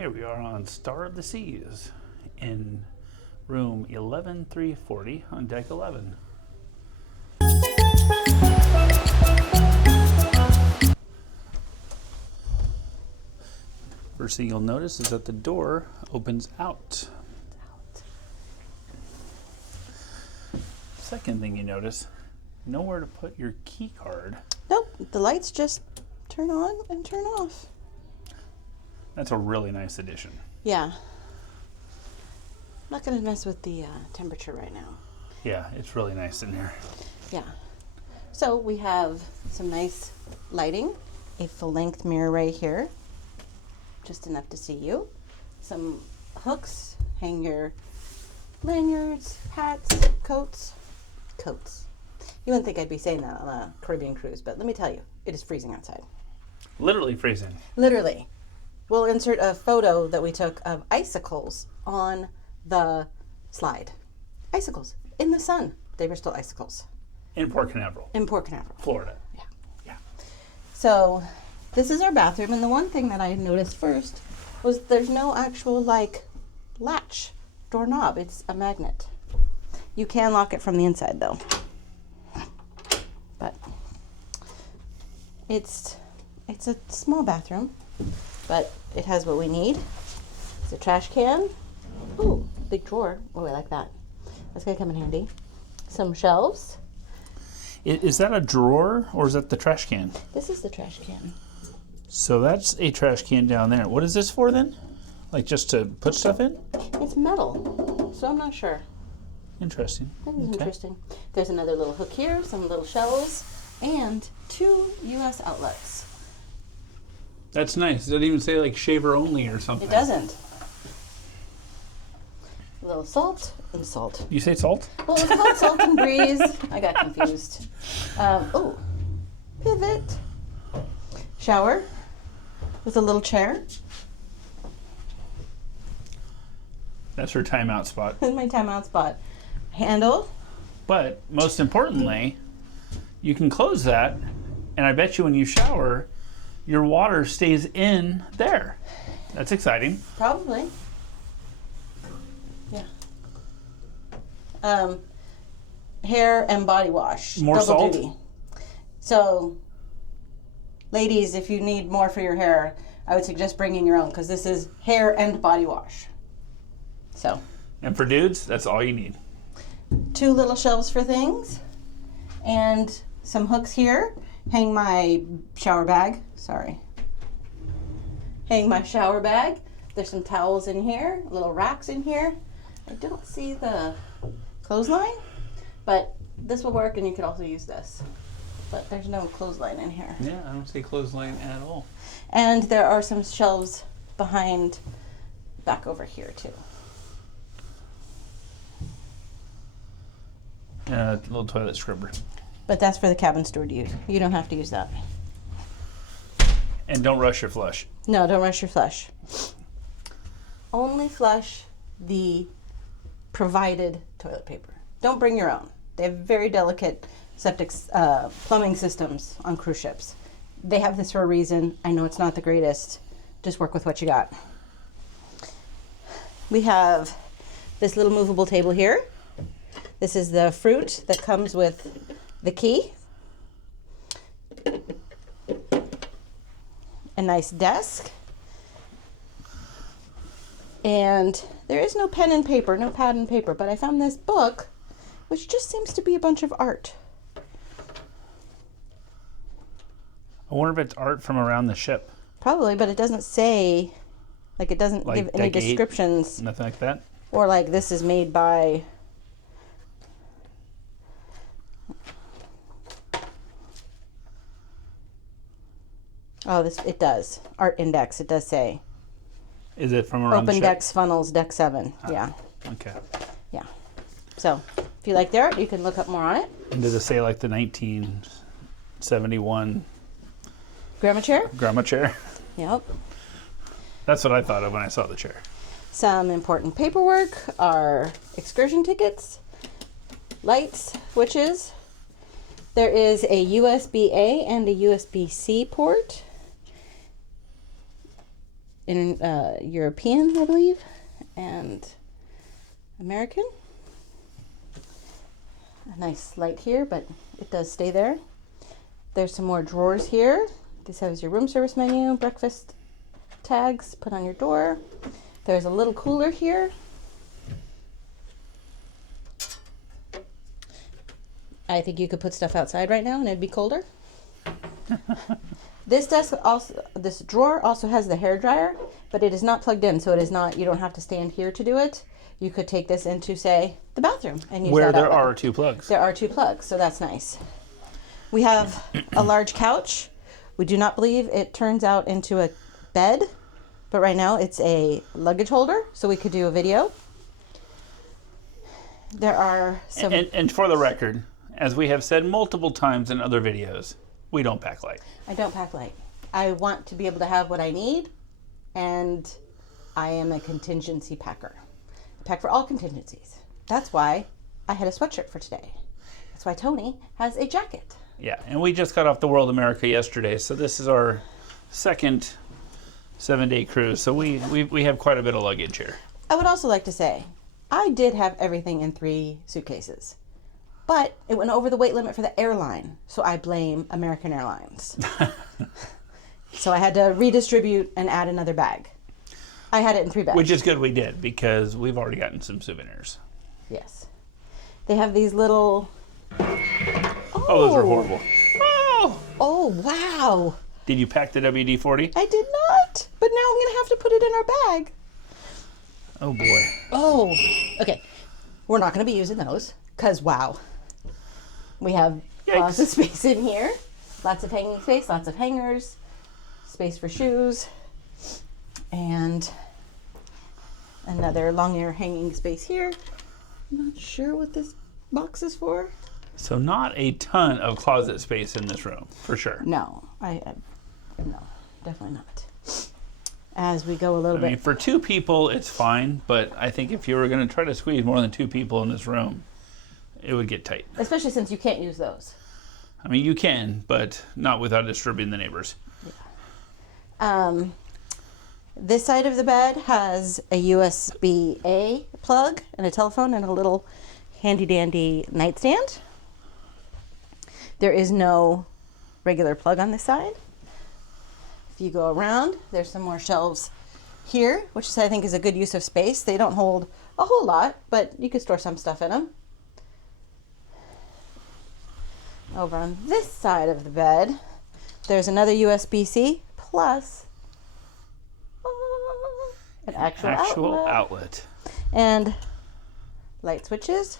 Here we are on Star of the Seas in room 11340 on deck 11. First thing you'll notice is that the door opens out. Second thing you notice, nowhere to put your key card. Nope, the lights just turn on and turn off. That's a really nice addition. Yeah. I'm not going to mess with the temperature right now. Yeah, it's really nice in here. Yeah. So we have some nice lighting, a full-length mirror right here, just enough to see you. Some hooks, hang your lanyards, hats, coats. You wouldn't think I'd be saying that on a Caribbean cruise, but let me tell you, it is freezing outside. Literally freezing. Literally. We'll insert a photo that we took of icicles on the slide. Icicles in the sun. They were still icicles. In Port Canaveral. In Port Canaveral. Florida. Yeah. So this is our bathroom, and the one thing that I noticed first was there's no actual latch doorknob. It's a magnet. You can lock it from the inside though. But it's a small bathroom, but it has what we need. It's a trash can. Ooh, big drawer. Oh, I like that. That's gonna come in handy. Some shelves. Is that a drawer or is that the trash can? This is the trash can. So that's a trash can down there. What is this for then? Like just to put stuff in? It's metal, so I'm not sure. Interesting. That is interesting. There's another little hook here, some little shelves, and 2 US outlets. That's nice. It doesn't even say like shaver only or something. It doesn't. A little salt and salt. You say salt? Well, it's called Salt and Breeze. I got confused. Oh, pivot. Shower with a little chair. That's her timeout spot. That's my timeout spot. Handle. But most importantly, you can close that, and I bet you when you shower, your water stays in there. That's exciting. Probably. Yeah. Hair and body wash. More double salt? duty. So, ladies, if you need more for your hair, I would suggest bringing your own because this is hair and body wash. So. And for dudes, that's all you need. 2 little shelves for things and some hooks here. Hang my shower bag. Sorry. Hang my shower bag. There's some towels in here, little racks in here. I don't see the clothesline, but this will work and you could also use this. But there's no clothesline in here. Yeah, I don't see clothesline at all. And there are some shelves behind, back over here too. A little toilet scrubber. But that's for the cabin steward to use. You don't have to use that. And don't rush your flush. No, don't rush your flush. Only flush the provided toilet paper. Don't bring your own. They have very delicate septic plumbing systems on cruise ships. They have this for a reason. I know it's not the greatest. Just work with what you got. We have this little movable table here. This is the fruit that comes with the key. A nice desk. And there is no pen and paper, no pad and paper, but I found this book, which just seems to be a bunch of art. I wonder if it's art from around the ship. Probably, but it doesn't say, it doesn't Like give any Deck 8? descriptions. Nothing like that? Or like this is made by... Oh, it does. Art index, it does say. Is it from around the Open ship? decks, funnels, deck 7. Yeah. Okay. Yeah. So, if you like the art, you can look up more on it. And does it say like the 1971 Grandma chair? grandma chair? Yep. That's what I thought of when I saw the chair. Some important paperwork are excursion tickets, lights, switches. There is a USB-A and a USB-C port. European, I believe, and American. A nice light here, but it does stay there. There's some more drawers here. This has your room service menu, breakfast tags, put on your door. There's a little cooler here. I think you could put stuff outside right now and it'd be colder. This drawer also has the hair dryer, but it is not plugged in, so it is not. You don't have to stand here to do it. You could take this into, say, the bathroom and use Where that there outlet. are 2 plugs. There are 2 plugs, so that's nice. We have a large couch. We do not believe it turns out into a bed, but right now it's a luggage holder, so we could do a video. There are some... And for the record, as we have said multiple times in other videos, we don't pack light. I don't pack light. I want to be able to have what I need, and I am a contingency packer. I pack for all contingencies. That's why I had a sweatshirt for today. That's why Tony has a jacket. Yeah, and we just got off the World America yesterday, so this is our second 7-day cruise. So we have quite a bit of luggage here. I would also like to say, I did have everything in 3 suitcases, but it went over the weight limit for the airline, so I blame American Airlines. So I had to redistribute and add another bag. I had it in 3 bags. Which is good we did, because we've already gotten some souvenirs. Yes. They have these little... Oh, those are horrible. Oh! Oh, wow. Did you pack the WD-40? I did not, but now I'm going to have to put it in our bag. Oh, boy. Oh, okay. We're not going to be using those, because wow. We have lots of space in here. Lots of hanging space, lots of hangers, space for shoes, and another long air hanging space here. I'm not sure what this box is for. So not a ton of closet space in this room, for sure. No, no, definitely not. As we go a little I mean, bit. for 2 people, it's fine, but I think if you were going to try to squeeze more than 2 people in this room, it would get tight. Especially since you can't use those. I mean, you can, but not without disturbing the neighbors. Yeah. This side of the bed has a USB-A plug and a telephone and a little handy-dandy nightstand. There is no regular plug on this side. If you go around, there's some more shelves here, which I think is a good use of space. They don't hold a whole lot, but you could store some stuff in them. Over on this side of the bed, there's another USB-C plus an actual outlet. And light switches.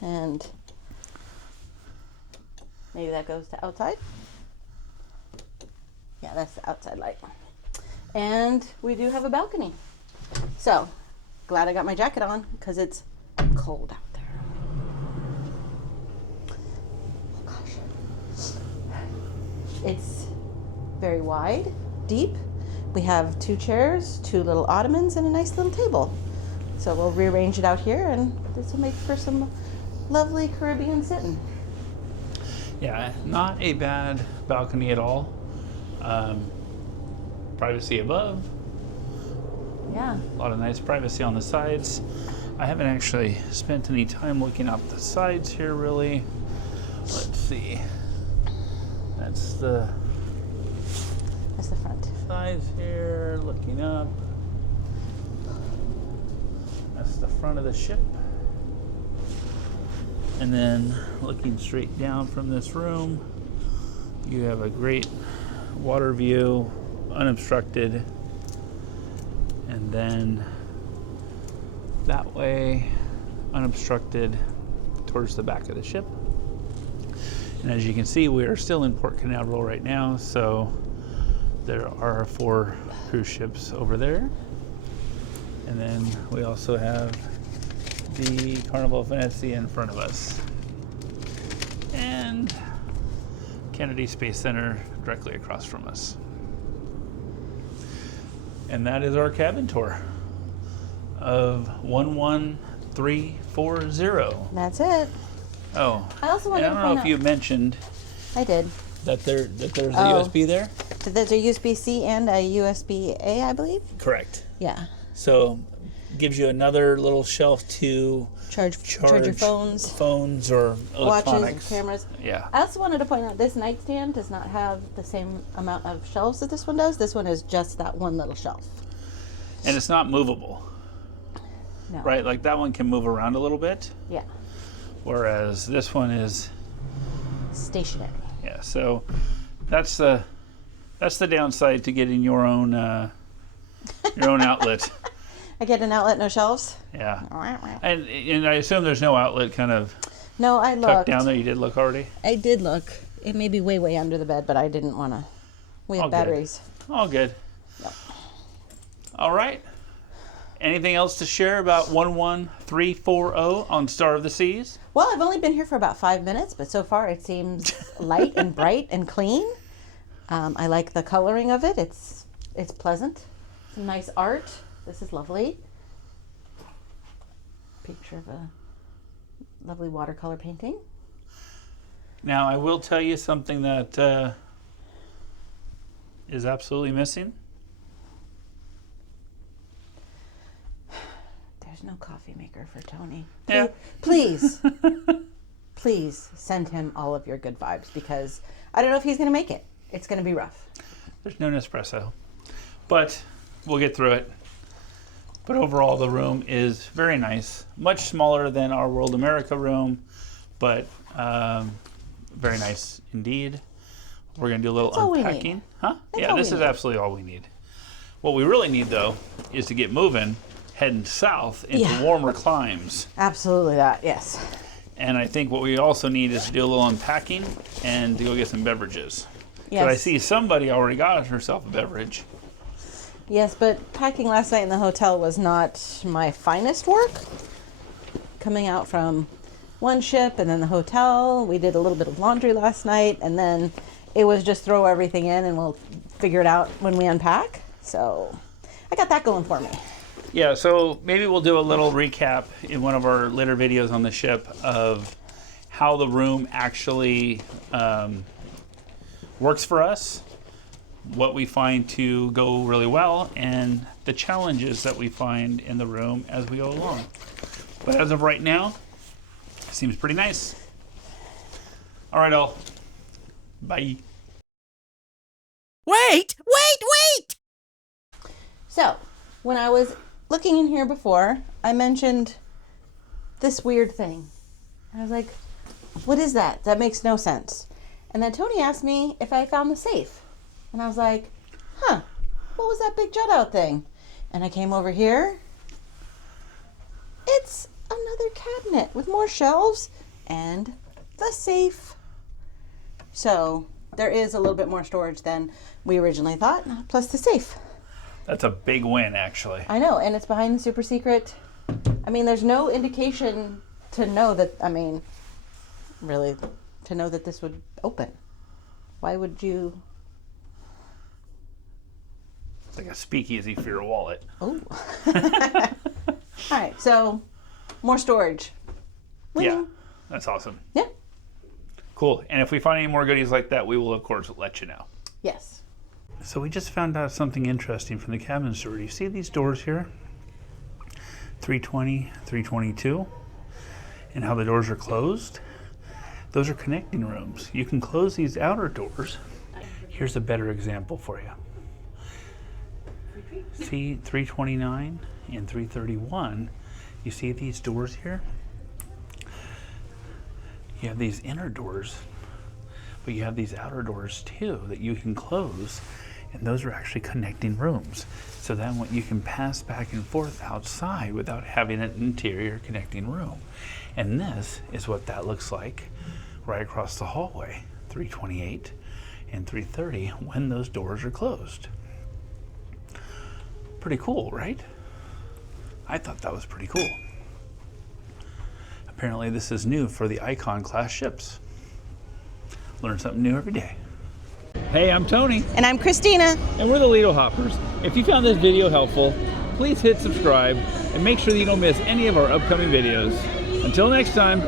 And maybe that goes to outside. Yeah, that's the outside light. And we do have a balcony. So, glad I got my jacket on because it's cold out there. Oh gosh. It's very wide, deep. We have 2 chairs, 2 little ottomans, and a nice little table. So we'll rearrange it out here, and this will make for some lovely Caribbean sitting. Yeah, not a bad balcony at all. Privacy above. Yeah. A lot of nice privacy on the sides. I haven't actually spent any time looking up the sides here, really. Let's see. That's the front. sides here, looking up. That's the front of the ship. And then looking straight down from this room, you have a great water view, unobstructed. And then that way, unobstructed towards the back of the ship. And as you can see, we are still in Port Canaveral right now, so there are 4 cruise ships over there. And then we also have the Carnival Venezia in front of us. And Kennedy Space Center directly across from us. And that is our cabin tour of 11340. That's it. Oh, I also wanted and I don't know if you mentioned I did. that there's a USB there. So there's a USB-C and a USB-A, I believe. Correct. Yeah. So gives you another little shelf to Charge your phones or watches, electronics. cameras. Yeah. I also wanted to point out this nightstand does not have the same amount of shelves that this one does. This one is just that one little shelf. And it's not movable. No. Right? Like that one can move around a little bit. Yeah. Whereas this one is Stationary. yeah, so that's the downside to getting your own outlet. I get an outlet, no shelves? Yeah. And I assume there's no outlet kind of No, I tucked looked. down there. You did look already? I did look. It may be way under the bed, but I didn't want to. We have All good. batteries. All good. Yep. All right. Anything else to share about 11340 on Star of the Seas? Well, I've only been here for about 5 minutes, but so far it seems light and bright and clean. I like the coloring of it. It's pleasant. Some nice art. This is lovely. Picture of a lovely watercolor painting. Now, I will tell you something that is absolutely missing. There's no coffee maker for Tony. Yeah. Please, please send him all of your good vibes because I don't know if he's going to make it. It's going to be rough. There's no Nespresso, but we'll get through it. But overall, the room is very nice. Much smaller than our World America room, but very nice indeed. We're going to do a little That's all we unpacking. need. Huh? That's Yeah, all this we is need. absolutely all we need. What we really need, though, is to get moving, heading south into Yeah. warmer climes. Absolutely that, yes. And I think what we also need is to do a little unpacking and to go get some beverages. Yes. But I see somebody already got herself a beverage. Yes, but packing last night in the hotel was not my finest work. Coming out from one ship and then the hotel, we did a little bit of laundry last night, and then it was just throw everything in and we'll figure it out when we unpack. So I got that going for me. Yeah, so maybe we'll do a little recap in one of our later videos on the ship of how the room actually works for us, what we find to go really well, and the challenges that we find in the room as we go along. But as of right now, it seems pretty nice. All right, all. Bye. Wait! So, when I was looking in here before, I mentioned this weird thing. I was like, what is that? That makes no sense. And then Tony asked me if I found the safe. And I was like, what was that big jut out thing? And I came over here. It's another cabinet with more shelves and the safe. So there is a little bit more storage than we originally thought, plus the safe. That's a big win, actually. I know, and it's behind the super secret. I mean, there's no indication to know that, really, to know that this would open. Why would you? It's like a speakeasy for your wallet. Oh. All right, so more storage. Yeah, that's awesome. Yeah. Cool. And if we find any more goodies like that, we will, of course, let you know. Yes. So we just found out something interesting from the cabin steward. You see these doors here? 320, 322, and how the doors are closed? Those are connecting rooms. You can close these outer doors. Here's a better example for you. See 329 and 331. You see these doors here? You have these inner doors, but you have these outer doors too that you can close, and those are actually connecting rooms. So then what you can pass back and forth outside without having an interior connecting room. And this is what that looks like right across the hallway, 328 and 330, when those doors are closed. Pretty cool, right? I thought that was pretty cool. Apparently this is new for the Icon class ships. Learn something new every day. Hey, I'm Tony. And I'm Christina. And we're the Lido Hoppers. If you found this video helpful, please hit subscribe and make sure that you don't miss any of our upcoming videos. Until next time,